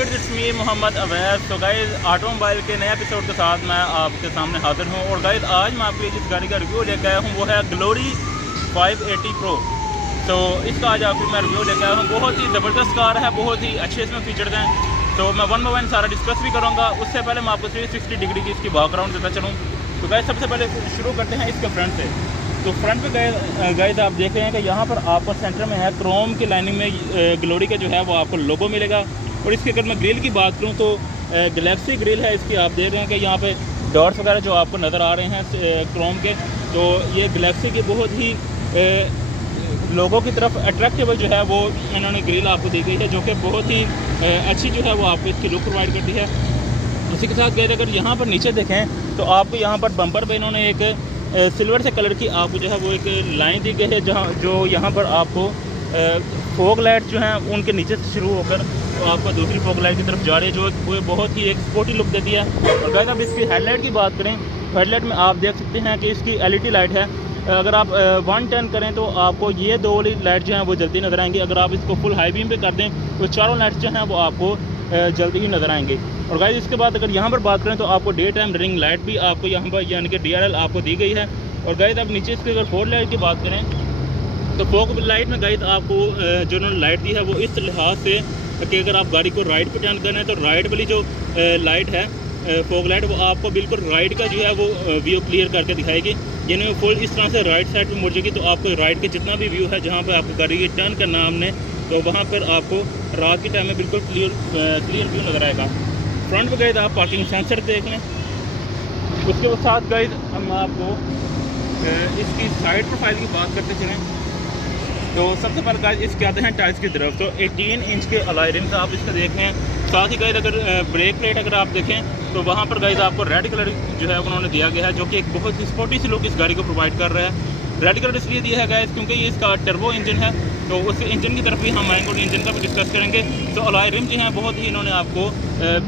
Videos, it's me Mohammad Awais. तो guys automobile के नए एपिसोड के साथ मैं आपके सामने हाजिर हूँ। और गाइज़ आज मैं आपके लिए जिस गाड़ी का रिव्यू लेकर आया हूँ वो है ग्लोरी 580 प्रो। तो इसका आज आपको मैं रिव्यू लेकर आया हूँ। बहुत ही ज़बरदस्त कार है, बहुत ही अच्छे इसमें फीचर्स हैं। तो मैं वन बाय वन सारा डिस्कस भी करूँगा। उससे पहले मैं आपको 360 डिग्री की इसकी बैकग्राउंड देता चलूँ। तो गाइज़ सबसे पहले शुरू करते हैं इसके फ्रंट से। तो फ्रंट पे गाइज़ आप देख रहे हैं कि यहाँ पर आपको सेंटर में है क्रोम की लाइनिंग में ग्लोरी का जो है वो आपको लोगो मिलेगा। और इसकी अगर मैं ग्रिल की बात करूँ तो गैलेक्सी ग्रिल है इसकी। आप देख रहे हैं कि यहाँ पे डॉट्स वगैरह जो आपको नज़र आ रहे हैं क्रोम के, तो ये गैलेक्सी की बहुत ही लोगों की तरफ अट्रैक्टेबल जो है वो इन्होंने ग्रिल आपको दी गई है, जो कि बहुत ही अच्छी जो है वो आपको इसकी लुक प्रोवाइड करती है। उसी के साथ गए अगर यहाँ पर नीचे देखें तो आपको यहाँ पर बम्पर पे इन्होंने एक सिल्वर से कलर की आपको जो है वो एक लाइन दी गई है, जहाँ जो यहाँ पर आपको फॉग लाइट जो हैं उनके नीचे से शुरू होकर तो आपको दूसरी फॉग लाइट की तरफ जा रही है, जो वो बहुत ही एक स्पोर्टी लुक देती है। और गाइस अब इसकी हेडलाइट की बात करें, हेडलाइट में आप देख सकते हैं कि इसकी एलईडी लाइट है। अगर आप 110 करें तो आपको ये दो वाली लाइट जो हैं वो जल्दी नज़र आएंगी। अगर आप इसको फुल हाई बीम पे कर दें तो चारों लाइट्स जो हैं वो आपको जल्दी ही नज़र आएंगे। और गाइस इसके बाद अगर यहाँ पर बात करें तो आपको डे टाइम रनिंग लाइट भी आपको यहाँ पर यानी कि DRL आपको दी गई है। और गाइस अब नीचे इसके अगर फोग लाइट की बात करें तो फोग लाइट में गाइस आपको जो उन्होंने लाइट दी है वो इस लिहाज से कि अगर आप गाड़ी को राइट पे टर्न कर रहे हैं तो राइट वाली जो लाइट है फोग लाइट वो आपको बिल्कुल राइट का जो है वो व्यू क्लियर करके दिखाएगी। यानी फुल इस तरह से राइट साइड पे मुड़ जाएगी तो आपको राइट के जितना भी व्यू है जहाँ पे आपको गाड़ी की टर्न करना हमने तो वहाँ पर आपको रात के टाइम में बिल्कुल क्लियर व्यू नज़र आएगा। फ्रंट पे गए आप पार्किंग सेंसर देख लें। उसके साथ गए हम आपको इसकी साइड प्रोफाइल की बात करते चलें तो सबसे पहले गाइस इसके आते हैं टायर्स की तरफ। तो 18 इंच के अलॉय रिम्स आप इसका देख रहे हैं। साथ ही गाइस अगर ब्रेक प्लेट अगर आप देखें तो वहाँ पर गाइस आपको रेड कलर जो है उन्होंने दिया गया है, जो कि एक बहुत ही स्पोर्टी सी लुक इस गाड़ी को प्रोवाइड कर रहा है। रेड कलर इसलिए दिया है गाइस क्योंकि ये इसका टर्बो इंजन है, तो उस इंजन की तरफ भी हम आएंगे और इंजन का भी डिस्कस करेंगे। तो अलॉय रिम जो हैं बहुत ही इन्होंने आपको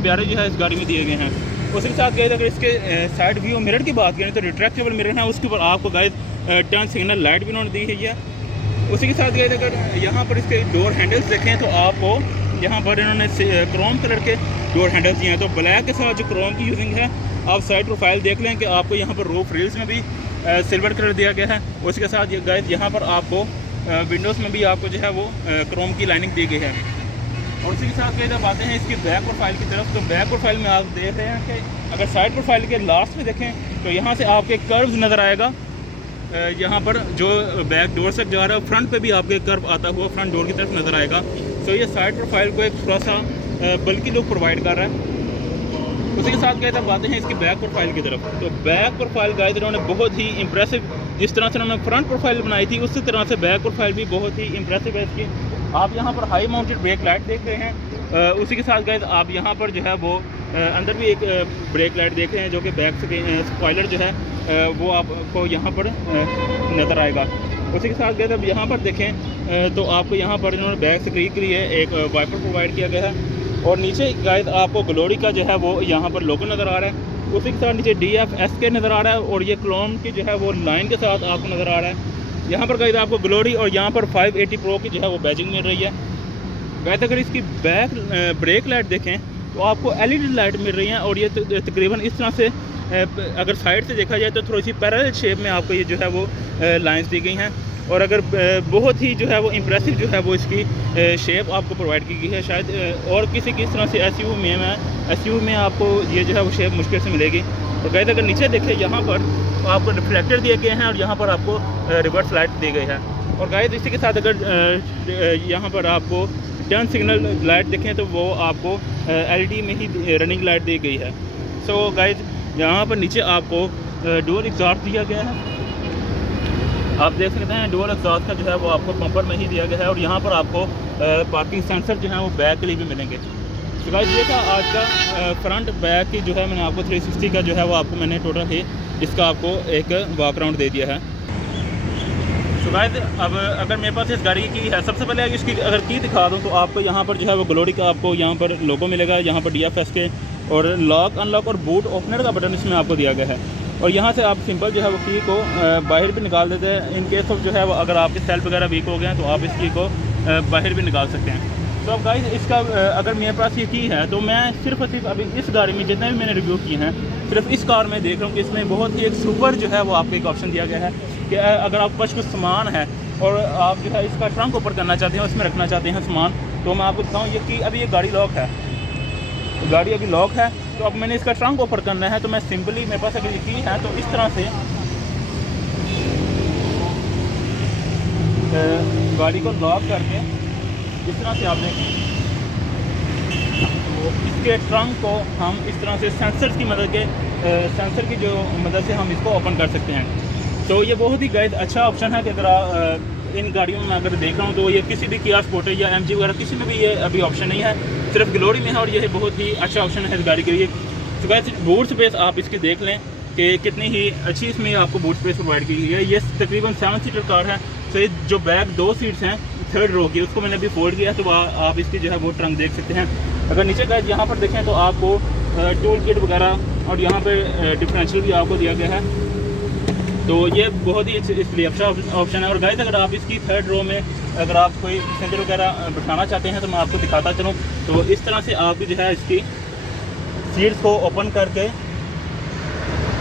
प्यारे जो है इस गाड़ी में दिए गए हैं। उसी के साथ गाइस अगर इसके साइड व्यू मिरर की बात करें तो रिट्रैक्टेबल मिरर है, उसके ऊपर आपको गाइस टर्न सिग्नल लाइट भी उन्होंने दी हुई है। उसी के साथ गए अगर यहाँ पर इसके डोर हैंडल्स देखें तो आपको यहाँ पर इन्होंने क्रोम कलर के डोर हैंडल्स दिए हैं। तो ब्लैक के साथ जो क्रोम की यूजिंग है आप साइड प्रोफाइल देख लें कि आपको यहाँ पर रूफ रिल्स में भी सिल्वर कलर दिया गया है। उसके साथ गाइस यहाँ पर आपको विंडोज़ में भी आपको जो है वो क्रोम की लाइनिंग दी गई है। और उसी के साथ गए जब आते हैं इसकी बैक प्रोफाइल की तरफ तो बैक प्रोफाइल में आप देख रहे हैं कि अगर साइड प्रोफाइल के लास्ट में देखें तो यहाँ से आपके कर्व्स नज़र आएगा। यहाँ पर जो बैक डोर से जा रहा है फ्रंट पे भी आपके कर्व आता हुआ फ्रंट डोर की तरफ नज़र आएगा। तो ये साइड प्रोफाइल को एक थोड़ा सा बल्कि लुक प्रोवाइड कर रहा है। उसी के साथ गए तब आते हैं इसकी बैक प्रोफाइल की तरफ। तो बैक प्रोफाइल गाइस इन्होंने बहुत ही इंप्रेसिव, जिस तरह से उन्होंने फ्रंट प्रोफाइल बनाई थी उसी तरह से बैक प्रोफाइल भी बहुत ही इंप्रेसिव है इसकी। आप यहाँ पर हाई माउंटेड ब्रेक लाइट देख रहे हैं। उसी के साथ गाइस आप यहाँ पर जो है वो अंदर भी एक ब्रेक लाइट देख रहे हैं, जो कि बैक से स्पॉइलर जो है वो आपको यहाँ पर नज़र आएगा। उसी के साथ गए जब यहाँ पर देखें तो आपको यहाँ पर इन्होंने बैक स्क्रीन के लिए एक वाइपर प्रोवाइड किया गया है। और नीचे गाइस आपको ग्लोरी का जो है वो यहाँ पर लोगो नज़र आ रहा है। उसी के साथ नीचे DFSK नज़र आ रहा है और ये क्लोम की जो है वो लाइन के साथ आपको नज़र आ रहा है। यहाँ पर गाइस आपको ग्लोरी और यहाँ पर 580 प्रो की जो है वो बैजिंग मिल रही है। गाइस अगर इसकी बैक ब्रेक लाइट देखें तो आपको LED लाइट मिल रही हैं और ये तकरीबन इस तरह से अगर साइड से देखा जाए तो थोड़ी सी पैरेलल शेप में आपको ये जो है वो लाइंस दी गई हैं। और अगर बहुत ही जो है वो इम्प्रेसिव जो है वो इसकी शेप आपको प्रोवाइड की गई है। शायद और किसी किस तरह से SUV में आपको ये जो है वो शेप मुश्किल से मिलेगी। और गाइस अगर नीचे देखें यहाँ पर तो आपको रिफ्लेक्टर दिए गए हैं और यहाँ पर आपको रिवर्स लाइट दी गई है। और गाइस इसी के साथ अगर यहाँ पर आपको टर्न सिग्नल लाइट देखें तो वो आपको LED में ही रनिंग लाइट दी गई है। सो गाइस यहाँ पर नीचे आपको डोर एग्जॉस्ट दिया गया है। आप देख सकते हैं डोर एग्जॉस्ट का जो है वो आपको बम्पर में ही दिया गया है। और यहाँ पर आपको पार्किंग सेंसर जो है वो बैक के लिए भी मिलेंगे। तो गाइस ये था आज का फ्रंट बैक की जो है मैंने आपको 360 का जो है वो आपको मैंने टोटल ही इसका आपको एक बैकग्राउंड दे दिया है। तो गाइस अब अगर मेरे पास इस गाड़ी की है, सबसे पहले इसकी अगर की दिखा दूँ तो आपको यहाँ पर जो है वो ग्लोरी का आपको यहाँ पर लोगो मिलेगा। यहाँ पर DFSK और लॉक अनलॉक और बूट ओपनर का बटन इसमें आपको दिया गया है। और यहाँ से आप सिंपल जो है वो की को बाहर भी निकाल देते हैं। इन केस ऑफ जो है वो अगर आपके सेल्फ वगैरह वीक हो गए हैं तो आप इस की को बाहर भी निकाल सकते हैं। तो अब गाइस इसका अगर मेरे पास ये की है तो मैं सिर्फ और सिर्फ अभी इस गाड़ी में जितने भी मैंने रिव्यू किए हैं सिर्फ इस कार में देख रहा हूँ कि इसमें बहुत ही एक सुपर जो है वो आपको एक ऑप्शन दिया गया है कि अगर आपके पास कुछ सामान है और आप जो है इसका ट्रंक ऊपर करना चाहते हैं, उसमें रखना चाहते हैं सामान, तो मैं आपको दिखाऊँ ये कि अभी ये गाड़ी लॉक है, गाड़ी अभी लॉक है। तो अब मैंने इसका ट्रंक ऊपर करना है तो मैं सिंपली, मेरे पास अगर ये की है तो इस तरह से गाड़ी को लॉक करके इस तरह से आपने तो इसके ट्रंक को हम इस तरह से सेंसर की मदद के सेंसर की जो मदद से हम इसको ओपन कर सकते हैं। तो ये बहुत ही गाइस अच्छा ऑप्शन है कि अगर इन गाड़ियों में अगर देख रहा हूँ तो ये किसी भी किया स्पोर्टर या एमजी वगैरह किसी में भी ये अभी ऑप्शन नहीं है, सिर्फ ग्लोरी में है और ये बहुत ही अच्छा ऑप्शन है इस गाड़ी के लिए। तो गाइस बूट स्पेस आप इसकी देख लें कि कितनी ही अच्छी इसमें आपको बूट स्पेस प्रोवाइड की गई है। ये तकरीबन 7 सीटर कार है। तो ये जो बैक 2 सीट्स हैं 3rd रो की, उसको मैंने अभी फोल्ड किया तो आप इसकी जो है वो ट्रंक देख सकते हैं। अगर नीचे गाइस यहाँ पर देखें तो आपको टूल किट वगैरह और यहाँ पर डिफरेंशियल भी आपको दिया गया है। तो ये बहुत ही इसलिए अच्छा ऑप्शन है। और गाइस अगर आप इसकी 3rd रो में अगर आप कोई पैसेंजर वगैरह बिठाना चाहते हैं तो मैं आपको दिखाता चलूँ। तो इस तरह से आप जो है इसकी सीट्स को ओपन करके,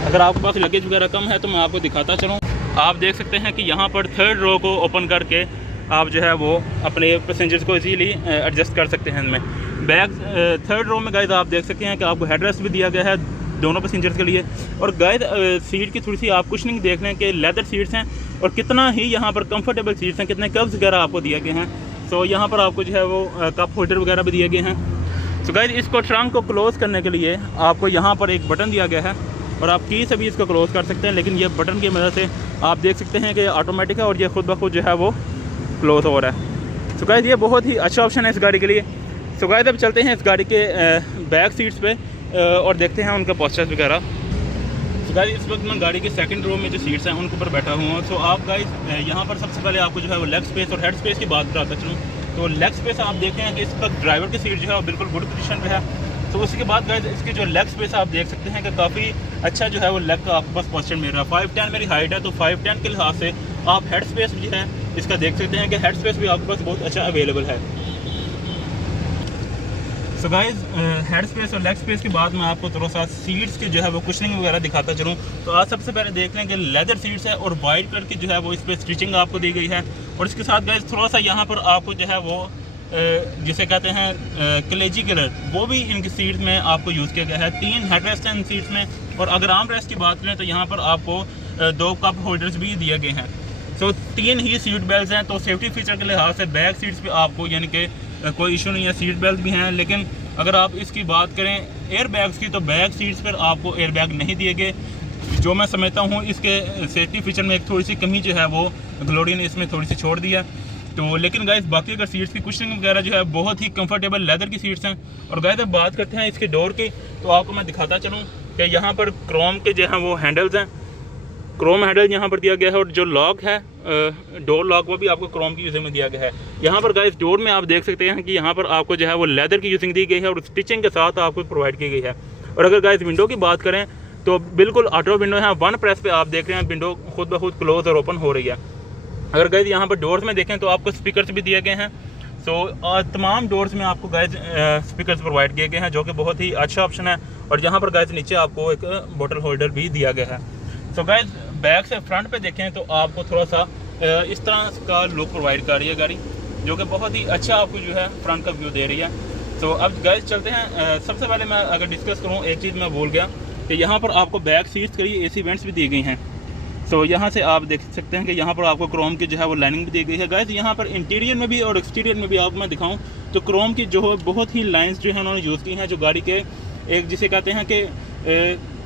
अगर आपके पास लगेज वगैरह कम है तो मैं आपको दिखाता चलूँ। आप देख सकते हैं कि यहाँ पर 3rd रो को ओपन करके आप जो है वो अपने पैसेंजर्स को इजीली एडजस्ट कर सकते हैं। इनमें बैग 3rd रो में गाइस आप देख सकते हैं कि आपको हेडरेस्ट भी दिया गया है दोनों पैसेंजर्स के लिए। और गाइस सीट की थोड़ी सी आप कुशनिंग देख लें कि लेदर सीट्स हैं और कितना ही यहाँ पर कंफर्टेबल सीट्स हैं, कितने कप्स वगैरह आपको दिए गए हैं। तो यहाँ पर आपको जो है वो कप होल्डर वगैरह भी दिए गए हैं। तो गाइस इसको ट्रंक को क्लोज़ करने के लिए आपको यहाँ पर एक बटन दिया गया है और आप की से भी इसको क्लोज़ कर सकते हैं, लेकिन ये बटन की मदद से आप देख सकते हैं कि ऑटोमेटिक है और ये खुद ब खुद जो है वो क्लोज़ हो रहा है। तो गाइस ये बहुत ही अच्छा ऑप्शन है इस गाड़ी के लिए। तो गाइस अब चलते हैं इस गाड़ी के बैक सीट्स पे और देखते हैं उनका पोस्चर्स वगैरह। तो गाइस इस वक्त मैं गाड़ी के 2nd रो में जो सीट्स हैं उनके ऊपर बैठा हुआ हूँ। तो आप गाइस यहाँ पर सबसे पहले आपको जो है वो लेग स्पेस और हेड स्पेस की बात कराता चलूँ। तो लेग स्पेस आप देखें हैं कि इस वक्त ड्राइवर की सीट जो है वो बिल्कुल गुड पोजीशन पे है। तो उसके बाद गाइस इसके जो लेग स्पेस आप देख सकते हैं कि काफ़ी अच्छा जो है वो लेग का आपके पास पोस्चर मिल रहा है। 5'10" मेरी हाइट है, तो 5'10" के लिहाज से आप हेड स्पेस भी है इसका देख सकते हैं कि हेड स्पेस भी आपके पास बहुत अच्छा अवेलेबल है। सो गाइस हेड स्पेस और लेग स्पेस के बाद मैं आपको थोड़ा सा सीट्स की जो है वो कुशनिंग वगैरह दिखाता चलूँ। तो आज सबसे पहले देख लें कि लेदर सीट्स है और वाइट कलर की जो है वो इस पर स्टिचिंग आपको दी गई है। और इसके साथ गाइस थोड़ा सा यहाँ पर आपको जो है वो जिसे कहते हैं कलेजी कलर, वो भी इनकी सीट्स में आपको यूज़ किया गया है। 3 हेड रेस्ट हैं इन सीट्स में। और अगर आर्म रेस्ट की बात करें तो यहाँ पर आपको 2 कप होल्डर्स भी दिए गए हैं। तो 3 ही सीट बेल्ट हैं। तो सेफ्टी फीचर के लिहाज से बैक सीट्स पे आपको यानी कि कोई इशू नहीं है, सीट बेल्ट भी हैं। लेकिन अगर आप इसकी बात करें एयर बैग्स की तो बैक सीट्स पर आपको एयर बैग नहीं दिए गए, जो मैं समझता हूँ इसके सेफ्टी फीचर में एक थोड़ी सी कमी जो है वो ग्लोरी ने इसमें थोड़ी सी छोड़ दिया। तो लेकिन गाइस बाकी अगर सीट्स की कुशनिंग वगैरह जो है बहुत ही कंफर्टेबल लेदर की सीट्स हैं। और गाइस अब बात करते हैं इसके डोर की, तो आपको मैं दिखाता चलूँ कि यहाँ पर क्रोम के जो हैं वो हैंडल्स हैं, क्रोम हैंडल यहाँ पर दिया गया है। और जो लॉक है डोर लॉक वो भी आपको क्रोम की यूजिंग में दिया गया है। यहाँ पर गाइस डोर में आप देख सकते हैं कि यहाँ पर आपको जो है वो लेदर की यूजिंग दी गई है और स्टिचिंग के साथ आपको प्रोवाइड की गई है। और अगर गाइस विंडो की बात करें तो बिल्कुल ऑटो विंडो है, 1 प्रेस पे आप देख रहे हैं विंडो खुद ब खुद क्लोज और ओपन हो रही है। अगर गाइस यहाँ पर डोर्स में देखें तो आपको स्पीकर्स भी दिए गए हैं। तो तमाम डोर्स में आपको गाइस स्पीकर्स प्रोवाइड किए गए हैं, जो कि बहुत ही अच्छा ऑप्शन है। और यहाँ पर गाइस नीचे आपको एक बोतल होल्डर भी दिया गया है। तो गाइस बैक से फ्रंट पे देखें तो आपको थोड़ा सा इस तरह का लुक प्रोवाइड कर रही है गाड़ी, जो कि बहुत ही अच्छा आपको जो है फ्रंट का व्यू दे रही है। तो अब गाइस चलते हैं। सबसे पहले मैं अगर डिस्कस करूँ, एक चीज़ मैं भूल गया कि यहाँ पर आपको बैक सीट्स के लिए AC वेंट्स भी दी गई हैं। तो यहाँ से आप देख सकते हैं कि यहाँ पर आपको क्रोम की जो है वो लाइनिंग भी दी गई है। गाइस यहाँ पर इंटीरियर में भी और एक्सटीरियर में भी आपको मैं दिखाऊं तो क्रोम की जो है बहुत ही लाइंस जो है उन्होंने यूज़ की हैं, जो गाड़ी के एक जिसे कहते हैं कि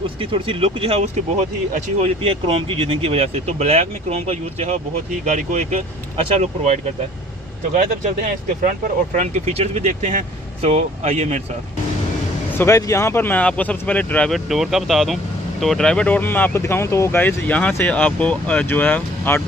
उसकी थोड़ी सी लुक जो है उसकी बहुत ही अच्छी हो जाती है क्रोम की यूजिंग की वजह से। तो ब्लैक में क्रोम का यूज़ जो है बहुत ही गाड़ी को एक अच्छा लुक प्रोवाइड करता है। तो गाइस अब चलते हैं इसके फ्रंट पर और फ्रंट के फीचर्स भी देखते हैं। तो आइए मेरे साथ। तो गाइस यहाँ पर मैं आपको सबसे पहले ड्राइवर डोर का बता दूँ। तो ड्राइवर डोर में मैं आपको दिखाऊं तो गाइस यहाँ से आपको जो है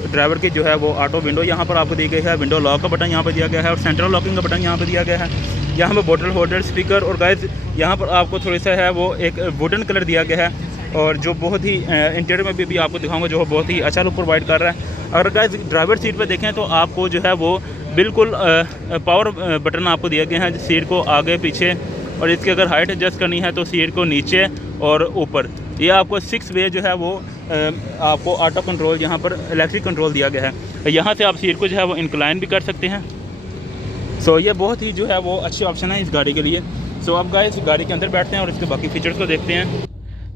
ड्राइवर की जो है वो ऑटो विंडो यहाँ पर आपको दी गई है। विंडो लॉक का बटन यहाँ पर दिया गया है और सेंट्रल लॉकिंग का बटन यहाँ पर दिया गया है। यहाँ पर बोतल होल्डर, स्पीकर और गाइस यहाँ पर आपको थोड़ी सा है वो एक वुडन कलर दिया गया है और जो बहुत ही इंटीरियर में भी आपको दिखाऊंगा जो बहुत ही अच्छा लुक प्रोवाइड कर रहा है। अगर गाइस ड्राइवर सीट पे देखें तो आपको जो है वो बिल्कुल पावर बटन आपको दिया गया है सीट को आगे पीछे, और इसकी अगर हाइट एडजस्ट करनी है तो सीट को नीचे और ऊपर। ये आपको 6 वे जो है वो आपको ऑटो कंट्रोल, यहाँ पर इलेक्ट्रिक कंट्रोल दिया गया है। यहाँ से आप सीट को जो है वो इंक्लाइन भी कर सकते हैं। सो ये बहुत ही जो है वो अच्छी ऑप्शन है इस गाड़ी के लिए। सो अब गाइस गाड़ी के अंदर बैठते हैं और इसके बाकी फीचर्स को देखते हैं।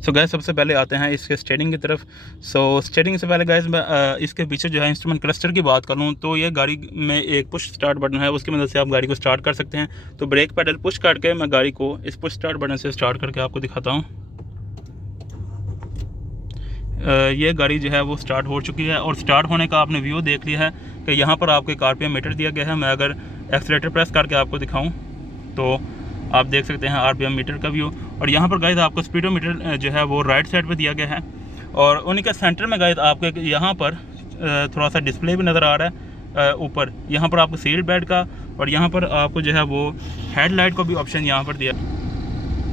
सो गाइस सबसे पहले आते हैं इसके स्टीयरिंग की तरफ। सो स्टीयरिंग से पहले गाइस मैं इसके पीछे जो है इंस्ट्रूमेंट क्लस्टर की बात कर लूँ तो ये गाड़ी में एक पुश स्टार्ट बटन है, उसकी मदद से आप गाड़ी को स्टार्ट कर सकते हैं। तो ब्रेक पैडल पुश करके मैं गाड़ी को इस पुश स्टार्ट बटन से स्टार्ट करके आपको दिखाता हूँ। ये गाड़ी जो है वो स्टार्ट हो चुकी है, और स्टार्ट होने का आपने व्यू देख लिया है कि यहाँ पर आपको एक आरपीएम मीटर दिया गया है। मैं अगर एक्सीलेटर प्रेस करके आपको दिखाऊं तो आप देख सकते हैं आरपीएम मीटर का व्यू। और यहाँ पर गाइस आपको स्पीडोमीटर जो है वो राइट साइड पे दिया गया है, और उन्हीं के सेंटर में गाइस आपको एक यहाँ पर थोड़ा सा डिस्प्ले भी नज़र आ रहा है ऊपर। यहाँ पर आपको सीट बेल्ट का, और यहाँ पर आपको जो है वो हेडलाइट को भी ऑप्शन यहाँ पर दिया।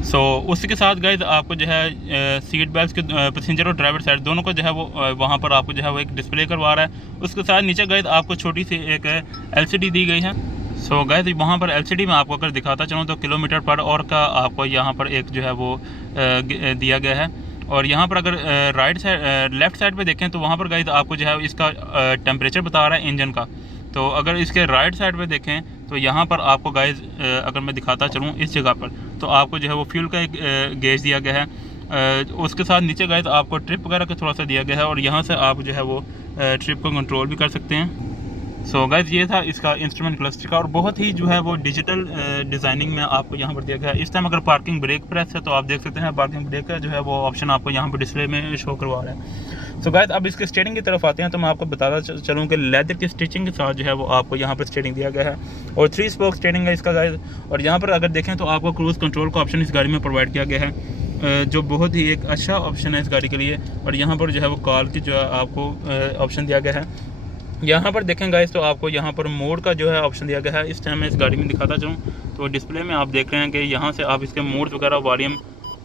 सो उसी के साथ गाइस आपको जो है सीट बेल्ट के पैसेंजर और ड्राइवर साइड दोनों को जो है वो वहाँ पर आपको जो है वो एक डिस्प्ले करवा रहा है। उसके साथ नीचे गाइस आपको छोटी सी एक एलसीडी दी गई है। सो गाइस वहाँ पर एलसीडी में आपको अगर दिखाता चलूँ तो किलोमीटर पर आवर का आपको यहाँ पर एक जो है वो दिया गया है। और यहाँ पर अगर राइट साइड लेफ़्ट साइड पे देखें तो वहाँ पर गाइस आपको जो है इसका टेम्परेचर बता रहा है इंजन का। तो अगर इसके राइट साइड पे देखें तो यहाँ पर आपको गाइस अगर मैं दिखाता चलूँ इस जगह पर तो आपको जो है वो फ्यूल का एक गेज दिया गया है। उसके साथ नीचे गाइस आपको ट्रिप वगैरह का थोड़ा सा दिया गया है, और यहाँ से आप जो है वो ट्रिप को कंट्रोल भी कर सकते हैं। सो गाइस ये था इसका इंस्ट्रूमेंट क्लस्टर का, और बहुत ही जो है वो डिजिटल डिज़ाइनिंग में आपको यहाँ पर दिया गया है। इस टाइम अगर पार्किंग ब्रेक प्रेस है तो आप देख सकते हैं पार्किंग ब्रेक का जो है वो ऑप्शन आपको यहाँ पर डिस्प्ले में शो करवा रहा है। सो गाइस अब इसके स्टीयरिंग की तरफ आते हैं तो मैं आपको बताता चलूँ कि लेदर की स्टिचिंग के साथ जो है वो आपको यहाँ पर स्टीयरिंग दिया गया है, और 3 स्पोक स्टीयरिंग है इसका गाइस। और यहाँ पर अगर देखें तो आपको क्रूज़ कंट्रोल का ऑप्शन इस गाड़ी में प्रोवाइड किया गया है, जो बहुत ही एक अच्छा ऑप्शन है इस गाड़ी के लिए। और यहाँ पर जो है वो कॉल की जो है आपको ऑप्शन दिया गया है। यहाँ पर देखें गाइस तो आपको यहाँ पर मोड का जो है ऑप्शन दिया गया है। इस टाइम मैं इस गाड़ी में दिखाता चलूँ तो डिस्प्ले में आप देख रहे हैं कि यहाँ से आप इसके मोड्स वगैरह वॉल्यूम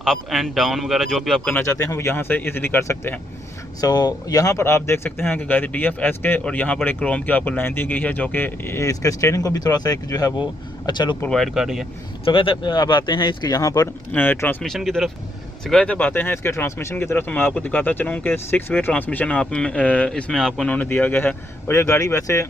अप एंड डाउन वगैरह जो भी आप करना चाहते हैं वो यहाँ से इजीली कर सकते हैं। सो यहाँ पर आप देख सकते हैं कि गाइस DFS के, और यहाँ पर एक क्रोम की आपको लाइन दी गई है जो कि इसके स्टीयरिंग को भी थोड़ा सा एक जो है वो अच्छा लुक प्रोवाइड कर रही है। सो गाइस अब आते हैं इसके यहाँ पर ट्रांसमिशन की तरफ। सो गाइस अब आते हैं इसके ट्रांसमिशन की तरफ। तो मैं आपको दिखाता चलूँ कि 6 वे ट्रांसमिशन आप इसमें आपको उन्होंने दिया गया है। और ये गाड़ी वैसे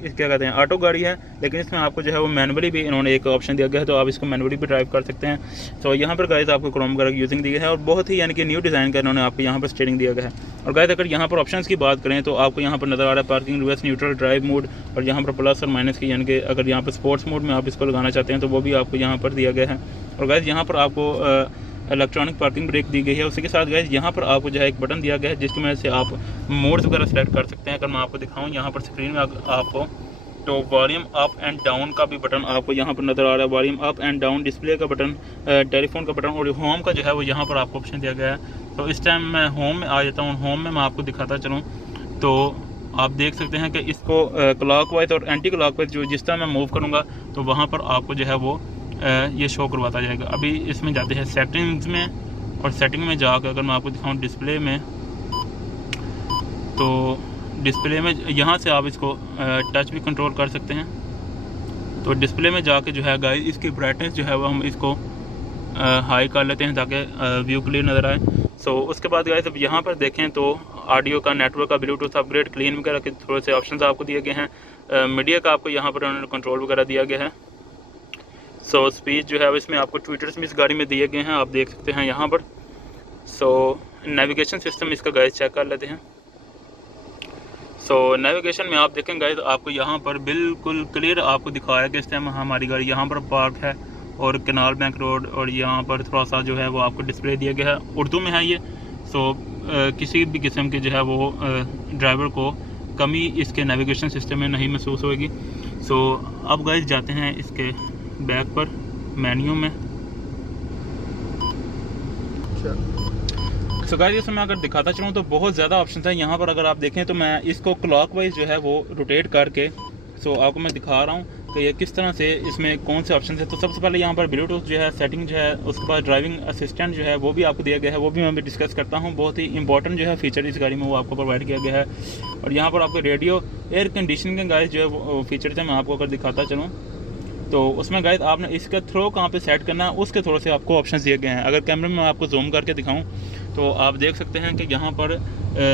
क्या कहते हैं ऑटो गाड़ी है, लेकिन इसमें आपको जो है वो मैनुअली भी इन्होंने एक ऑप्शन दिया गया है, तो आप इसको मैनुअली भी ड्राइव कर सकते हैं। तो यहाँ पर गाइस आपको क्रोम वगैरह की यूजिंग दी गई है, और बहुत ही यानी कि न्यू डिज़ाइन का इन्होंने आपको यहाँ पर स्टीयरिंग दिया गया है। और गाइस अगर यहाँ पर ऑप्शंस की बात करें तो आपको यहाँ पर नज़र आ रहा है parking, reverse, neutral, drive mode, और यहाँ पर प्लस और माइनस की, यानी कि अगर यहाँ पर स्पोर्ट्स मोड में आप इसको लगाना चाहते हैं तो वो भी आपको यहाँ पर दिया गया है। और गाइस यहाँ पर आपको इलेक्ट्रॉनिक पार्किंग ब्रेक दी गई है। उसी के साथ गाइस यहाँ पर आपको जो है एक बटन दिया गया है जिसकी वजह से आप मोड्स वगैरह सेलेक्ट कर सकते हैं। अगर मैं आपको दिखाऊँ यहाँ पर स्क्रीन में आपको तो वॉल्यूम अप एंड डाउन का भी बटन आपको यहाँ पर नज़र आ रहा है, volume up and down, display का बटन, टेलीफोन का बटन, और होम का जो है वो यहाँ पर आपको ऑप्शन दिया गया है। तो इस टाइम मैं होम में आ जाता हूँ। होम में मैं आपको दिखाता चलूँ तो आप देख सकते हैं कि इसको क्लॉकवाइज और एंटी क्लॉकवाइज जो जिस तरह मैं मूव करूँगा तो वहाँ पर आपको जो है वो ये शो करवाता जाएगा। अभी इसमें जाते हैं सेटिंग्स में, और सेटिंग में जाकर अगर मैं आपको दिखाऊँ डिस्प्ले में, तो डिस्प्ले में यहाँ से आप इसको टच भी कंट्रोल कर सकते हैं। तो डिस्प्ले में जाके जो है गाइस इसकी ब्राइटनेस जो है वो हम इसको हाई कर लेते हैं ताकि व्यू क्लियर नज़र आए। सो उसके बाद गाइस अब यहाँ पर देखें तो ऑडियो का, नेटवर्क का, ब्लूटूथ अपग्रेड, क्लीन वगैरह के थोड़े से ऑप्शंस आपको दिए गए हैं। मीडिया का आपको यहाँ पर उन्होंने कंट्रोल वगैरह दिया गया है। सो स्पीच जो है इसमें आपको ट्विटर्स भी इस गाड़ी में दिए गए हैं, आप देख सकते हैं यहाँ पर। सो नेविगेशन सिस्टम इसका गाइस चेक कर लेते हैं। सो नेविगेशन में आप देखें गाइस आपको यहाँ पर बिल्कुल क्लियर आपको दिखाया कि इस टाइम हमारी गाड़ी यहाँ पर पार्क है, और कैनाल बैंक रोड, और यहाँ पर थोड़ा सा जो है वो आपको डिस्प्ले दिया गया है, उर्दू में है ये। सो किसी भी किस्म की जो है वो ड्राइवर को कमी इसके नेविगेशन सिस्टम में नहीं महसूस होगी। सो अब गाइस जाते हैं इसके बैक पर मेन्यू में। सो गाइस इसमें मैं अगर दिखाता चलूँ तो बहुत ज़्यादा ऑप्शन है यहाँ पर। अगर आप देखें तो मैं इसको क्लॉकवाइज जो है वो रोटेट करके, सो आपको मैं दिखा रहा हूँ कि ये किस तरह से इसमें कौन से ऑप्शन है। तो सबसे पहले यहाँ पर ब्लूटूथ जो है सेटिंग जो है, उसके बाद ड्राइविंग असिस्टेंट जो है वो भी आपको दिया गया है, वो भी मैं भी डिस्कस करता हूँ। बहुत ही इंपॉर्टेंट जो है फीचर इस गाड़ी में वो आपको प्रोवाइड किया गया है। और यहाँ पर आपको रेडियो एयर कंडीशनिंग के गाइस जो है वो फीचर है, मैं आपको अगर दिखाता चलूँ तो उसमें गाइस आपने इसका थ्रो कहाँ पे सेट करना है उसके थोड़े से आपको ऑप्शंस दिए गए हैं। अगर कैमरे में आपको जूम करके दिखाऊं तो आप देख सकते हैं कि यहाँ पर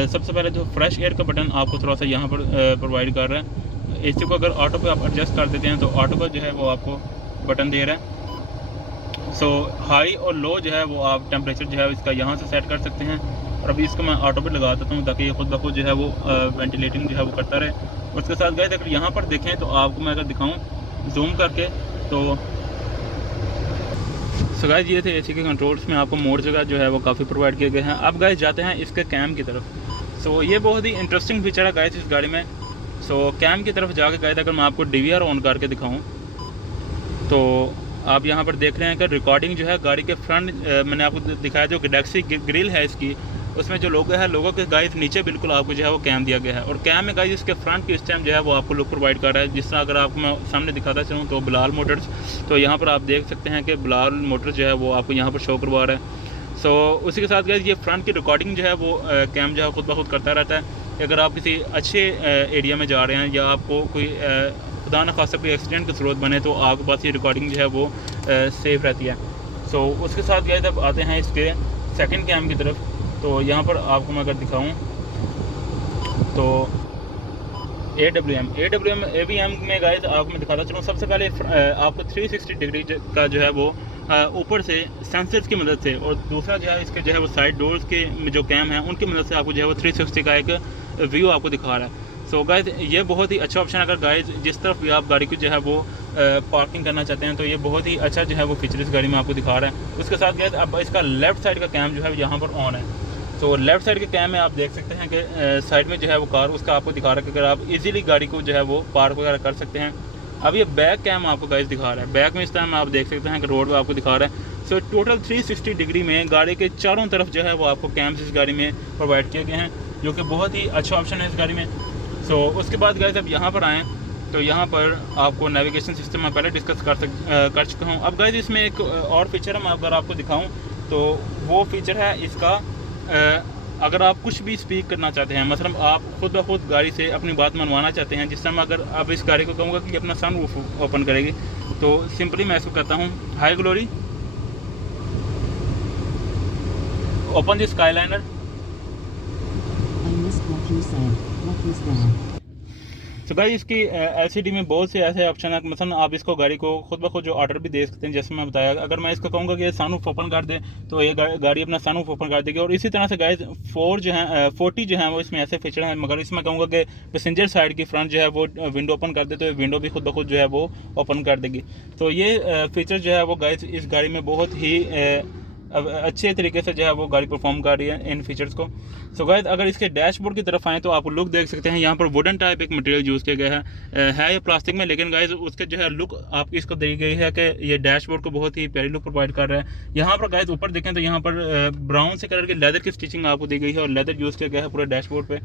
सबसे पहले जो फ्रेश एयर का बटन आपको थोड़ा सा यहाँ पर प्रोवाइड कर रहा है। एसी को अगर ऑटो पे आप एडजस्ट कर देते हैं तो ऑटो का जो है वो आपको बटन दे रहा है। सो हाई और लो जो है वो आप टेम्परेचर जो है इसका यहाँ से सेट कर सकते हैं। और अभी इसको मैं ऑटो पे लगा देता हूँ ताकि ये खुद ब खुद जो है वो वेंटिलेटिंग जो है वो करता रहे। उसके साथ गाइस अगर यहाँ पर देखें तो आपको मैं अगर दिखाऊँ जूम करके तो गाइस ये थे एसी के कंट्रोल्स में आपको मोड जगह जो है वो काफ़ी प्रोवाइड किए गए हैं। अब गाइस जाते हैं इसके कैम की तरफ। ये बहुत ही इंटरेस्टिंग फीचर है गाइस इस गाड़ी में। कैम की तरफ जाके गाइस अगर मैं आपको DVR ऑन करके दिखाऊं तो आप यहाँ पर देख रहे हैं कि रिकॉर्डिंग जो है गाड़ी के फ्रंट मैंने आपको दिखाया जो गैलेक्सी ग्रिल है इसकी, उसमें जो लोगो है लोगों के गाइस नीचे बिल्कुल आपको जो है वो कैम दिया गया है। और कैम में गाइस इसके फ्रंट की स्टैम्प जो है वो आपको लुक प्रोवाइड कर रहा है। जिस तरह अगर आपको मैं सामने दिखाता चलूँ तो बिलाल मोटर्स, तो यहाँ पर आप देख सकते हैं कि बिलाल मोटर्स जो है वो आपको यहाँ पर शो करवा रहा है। उसी के साथ गाइस ये फ्रंट की रिकॉर्डिंग जो है वो कैम जो है खुद ब खुद करता रहता है। अगर आप किसी अच्छे एरिया में जा रहे हैं या आपको कोई खुदा न खासा कोई एक्सीडेंट की ज़रूरत बने तो आपके पास ये रिकॉर्डिंग जो है वो सेफ़ रहती है। उसके साथ गाइस अब आते हैं इसके सेकंड कैम की तरफ। तो यहाँ पर आपको मैं अगर दिखाऊं तो AWM में गाइस आपको मैं दिखाता चलूँ। सबसे पहले आपको 360 डिग्री का जो है वो ऊपर से सेंसर्स की मदद से, और दूसरा जो है इसके जो है वो साइड डोर्स के जो कैम हैं उनकी मदद से आपको जो है वो 360 का एक व्यू आपको दिखा रहा है। गाइस ये बहुत ही अच्छा ऑप्शन है। अगर गाइस जिस तरफ भी आप गाड़ी को जो है वो पार्किंग करना चाहते हैं तो ये बहुत ही अच्छा जो है वो फीचर इस गाड़ी में आपको दिखा रहा है। उसके साथ गाइस अब इसका लेफ्ट साइड का कैम जो है यहाँ पर ऑन है। लेफ्ट साइड के कैम में आप देख सकते हैं कि साइड में जो है वो कार उसका आपको दिखा रहा है कि अगर आप इजीली गाड़ी को जो है वो पार्क वगैरह कर सकते हैं। अब ये बैक कैम आपको गाइस दिखा रहा है। बैक में इस टाइम आप देख सकते हैं कि रोड पे आपको दिखा रहा है। टोटल 360 डिग्री में गाड़ी के चारों तरफ जो है वो आपको कैम्स इस गाड़ी में प्रोवाइड किए गए हैं, जो कि बहुत ही अच्छा ऑप्शन है इस गाड़ी में। उसके बाद गाइस अब यहाँ पर आएँ तो यहाँ पर आपको नेविगेशन सिस्टम मैं पहले डिस्कस कर चुका हूँ। अब गाइस इसमें एक और फीचर है, मैं अगर आपको दिखाऊँ तो वो फीचर है इसका अगर आप कुछ भी स्पीक करना चाहते हैं, मतलब आप खुद ब खुद गाड़ी से अपनी बात मनवाना चाहते हैं। जिस समय अगर आप इस गाड़ी को कहूँगा कि अपना सनरूफ ओपन करेगी तो सिंपली मैं इसको कहता हूँ high glory open the skyliner. Guys इसकी LCD में बहुत से ऐसे ऑप्शन है, मतलब आप इसको गाड़ी को खुद ब खुद जो ऑर्डर भी दे सकते हैं। जैसे मैं बताया अगर मैं इसको कहूँगा कि सनरूफ ओपन कर दे तो ये गाड़ी अपना सनरूफ ओपन कर देगी। और इसी तरह से गाइस 40 जो है वो इसमें ऐसे फीचर हैं। मगर इसमें कहूँगा कि पैसेंजर साइड की फ्रंट जो है वो विंडो ओपन कर दे तो ये विंडो भी खुद ब खुद जो है वो ओपन कर देगी। ये फीचर जो है वो गाइस इस गाड़ी में बहुत ही अच्छे तरीके से जो है वो गाड़ी परफॉर्म कर रही है इन फीचर्स को। गाइस अगर इसके डैशबोर्ड की तरफ आएँ तो आप लुक देख सकते हैं। यहाँ पर वुडन टाइप एक मटेरियल यूज़ किया गया है ये प्लास्टिक में, लेकिन गाइस उसके जो है लुक आपकी इसको दी गई है कि ये डैशबोर्ड को बहुत ही प्यारी लुक प्रोवाइड कर रहा है। यहाँ पर गाइस ऊपर देखें तो यहाँ पर ब्राउन से कलर की लेदर की स्टिचिंग आपको दी गई है और लेदर यूज़ किया गया है पूरे डैशबोर्ड पे।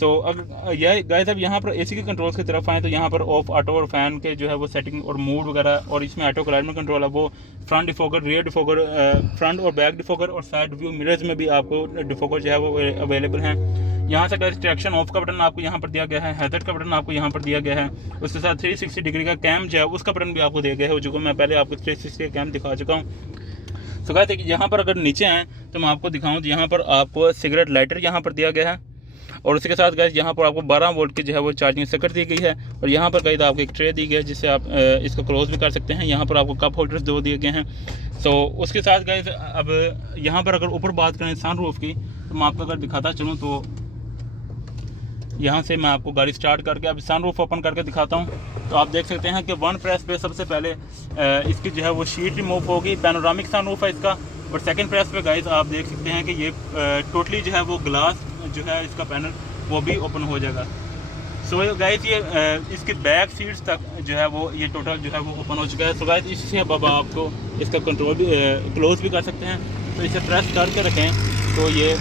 अगर यह गाइस अब यहाँ पर एसी के कंट्रोल्स की तरफ आए तो यहाँ पर ऑफ ऑटो और फैन के जो है वो सेटिंग और मूड वगैरह, और इसमें ऑटो क्लाइमेट कंट्रोल है वो front defogger, rear defogger, front और बैक डिफोगर और साइड व्यू मिरर्स में भी आपको डिफोगर जो है वो अवेलेबल हैं। यहाँ से गाइस ट्रैक्शन ऑफ का बटन आपको यहाँ पर दिया गया है, हैजर्ड का बटन आपको यहाँ पर दिया गया है। उसके साथ 360 डिग्री का कैम जो है उसका बटन भी आपको दिया गया है, जो मैं पहले आपको 360 का कैम दिखा चुका हूँ। गाइस यहाँ पर अगर नीचे आएँ तो मैं आपको दिखाऊँ तो यहाँ पर आपको सिगरेट लाइटर यहाँ पर दिया गया है। और उसके साथ गाइस यहाँ पर आपको 12 वोल्ट की जो है वो चार्जिंग सॉकेट दी गई है। और यहाँ पर गाइस आपको एक ट्रे दी गई है जिससे आप इसको क्लोज भी कर सकते हैं। यहाँ पर आपको कप होल्डर्स दो दिए गए हैं। उसके साथ गाइस अब यहाँ पर अगर ऊपर बात करें सनरूफ की तो मैं आपको अगर दिखाता चलूँ तो यहाँ से मैं आपको गाड़ी स्टार्ट करके अब सनरूफ ओपन करके दिखाता हूँ। तो आप देख सकते हैं कि वन प्रेस पे सबसे पहले इसकी जो है वो शीट रिमूव होगी। पैनोरामिक सनरूफ है इसका। और सेकंड प्रेस पे गाइस आप देख सकते हैं कि ये टोटली जो है वो ग्लास जो है इसका पैनल वो भी ओपन हो जाएगा। गाइस ये इसके बैक सीट्स तक जो है वो ये टोटल जो है वो ओपन हो चुका है। गाइस इससे अब आपको इसका कंट्रोल भी क्लोज भी कर सकते हैं। तो इसे प्रेस करके रखें तो ये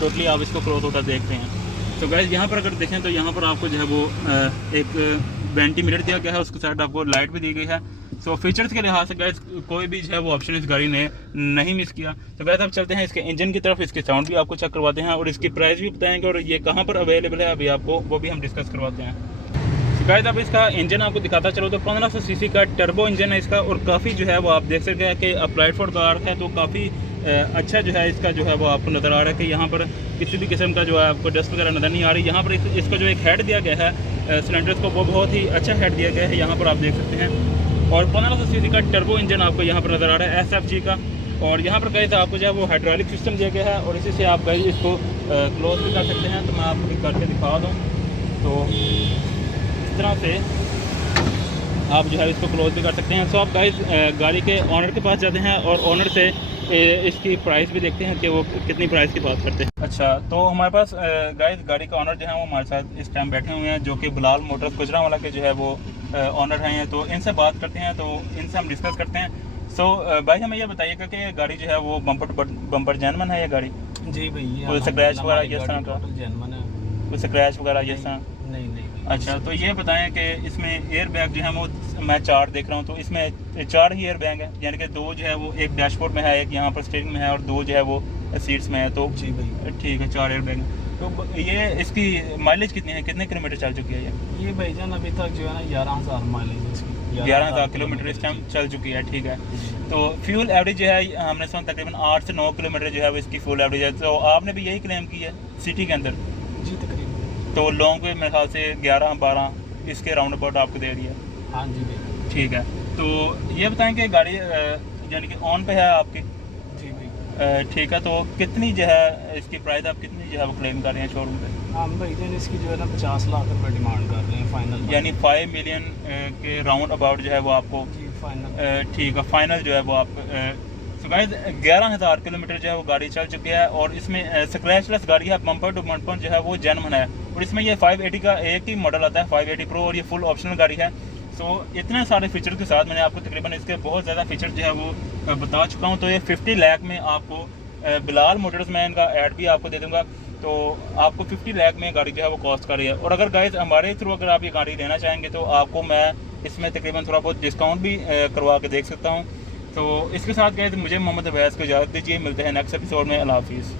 टोटली आप इसको क्लोज होता देख रहे हैं। तो गाइस यहाँ पर अगर देखें तो यहाँ पर आपको जो है वो एक वेंटी मिरर दिया गया है, उसके साइड आपको लाइट भी दी गई है। सो फीचर्स के लिहाज से गाइस कोई भी जो है वो ऑप्शन इस गाड़ी ने नहीं मिस किया। तो गाइस अब चलते हैं इसके इंजन की तरफ, इसके साउंड भी आपको चेक करवाते हैं और इसकी प्राइस भी बताएंगे और ये कहाँ पर अवेलेबल है अभी आपको वो भी हम डिस्कस करवाते हैं। तो गाइस अब इसका इंजन आपको दिखाता चलो तो 1500 सीसी का टर्बो इंजन है इसका, और काफ़ी जो है वो आप देख सकते हैं कि अप्लाइड फॉर कार है तो काफ़ी अच्छा जो है इसका जो है वो आपको नज़र आ रहा है कि यहाँ पर किसी भी किस्म का जो है आपको डस्ट वगैरह नज़र नहीं आ रही। यहाँ पर इसका जो एक हेड दिया गया है सिलेंडर्स को वो बहुत ही अच्छा हेड दिया गया है, यहाँ पर आप देख सकते हैं। और 1500 सीसी का टर्बो इंजन आपको यहाँ पर नज़र आ रहा है SFG का। और यहाँ पर कहीं आपको जो है वो हाइड्रोलिक सिस्टम दिया गया है और इसी से आप कहीं इसको क्लोज भी कर सकते हैं। तो मैं आपको करके दिखा दूँ तो इस तरह से आप जो है इसको क्लोज भी कर सकते हैं। सो आप गाइस गाड़ी के ऑनर के पास जाते हैं और ऑनर से इसकी प्राइस भी देखते हैं कि वो कितनी प्राइस की बात करते हैं। अच्छा, तो हमारे पास गाइस गाड़ी का ऑनर जो है वो हमारे साथ इस टाइम बैठे हुए हैं जो कि बिलाल मोटर्स गुजरांवाला के जो है वो ऑनर हैं। तो इनसे बात करते हैं, तो इनसे हम डिस्कस करते हैं। सो भाई हमें ये बताइएगा कि ये गाड़ी जो है वो बम्पर जेनमन है ये गाड़ी? जी भैया, कोई स्क्रैच वगैरह इस तरह का? जेनमन है, कोई स्क्रैच वगैरह इस तरह? नहीं। अच्छा, तो ये बताएं कि इसमें एयर बैग जो है वो मैं 4 देख रहा हूँ, तो इसमें 4 ही एयर बैग है, यानी कि 2 जो है वो एक डैशबोर्ड में है, एक यहाँ पर स्टीयरिंग में है और 2 जो है वो सीट्स में है। तो जी भाई ठीक है, 4 एयर बैग है। तो ये इसकी माइलेज कितनी है, कितने किलोमीटर चल चुकी है ये भाईजान? अभी तक जो है ना 11,000 माइलेज इसकी, 11,000 किलोमीटर इस टाइम चल चुकी है। ठीक है, तो फ्यूल एवरेज जो है हमने सुना तकरीबन 8 से 9 किलोमीटर जो है वो इसकी फ्यूल एवरेज है। तो आपने भी यही क्लेम की है सिटी के अंदर? जी तकरीबन। तो लॉन्ग पे मेरे ख्याल से 11-12 इसके राउंड अबाउट आपको दे रही है। हाँ जी भाई। ठीक है, तो ये बताएं कि गाड़ी यानी कि ऑन पे है आपकी? जी भाई। ठीक है, तो कितनी जो है इसकी प्राइस आप कितनी जो है वो क्लेम कर रहे हैं शोरूम पे? हम भाईजान इसकी जो है ना 50 लाख रुपए डिमांड कर रहे हैं फाइनल, यानी 5 मिलियन के राउंड अबाउट जो है वो आपको? जी फाइनल। ठीक है, फाइनल जो है वो आप तो गाइस 11,000 किलोमीटर जो है वो गाड़ी चल चुकी है और इसमें स्क्रैचलेस गाड़ी है, बम्पर टू बम्पर जो है वो जेन्युइन है। और इसमें ये 580 का एक ही मॉडल आता है 580 प्रो, और ये फुल ऑप्शनल गाड़ी है। सो इतने सारे फीचर के साथ मैंने आपको तकरीबन इसके बहुत ज़्यादा फीचर जो है वो बता चुका हूँ। तो ये 50 लाख में आपको बिलाल मोटर्स में इनका ऐड भी आपको दे दूँगा, तो आपको 50 लाख में गाड़ी जो है वो कॉस्ट कर रही है। और अगर गाइस हमारे थ्रू अगर आप ये गाड़ी लेना चाहेंगे तो आपको मैं इसमें तकरीबन थोड़ा बहुत डिस्काउंट भी करवा के देख सकता हूँ। तो इसके साथ गाइस मुझे मोहम्मद अवैस को इजाज़त दीजिए, मिलते हैं नेक्स्ट एपिसोड में। अल्लाह हाफिज़।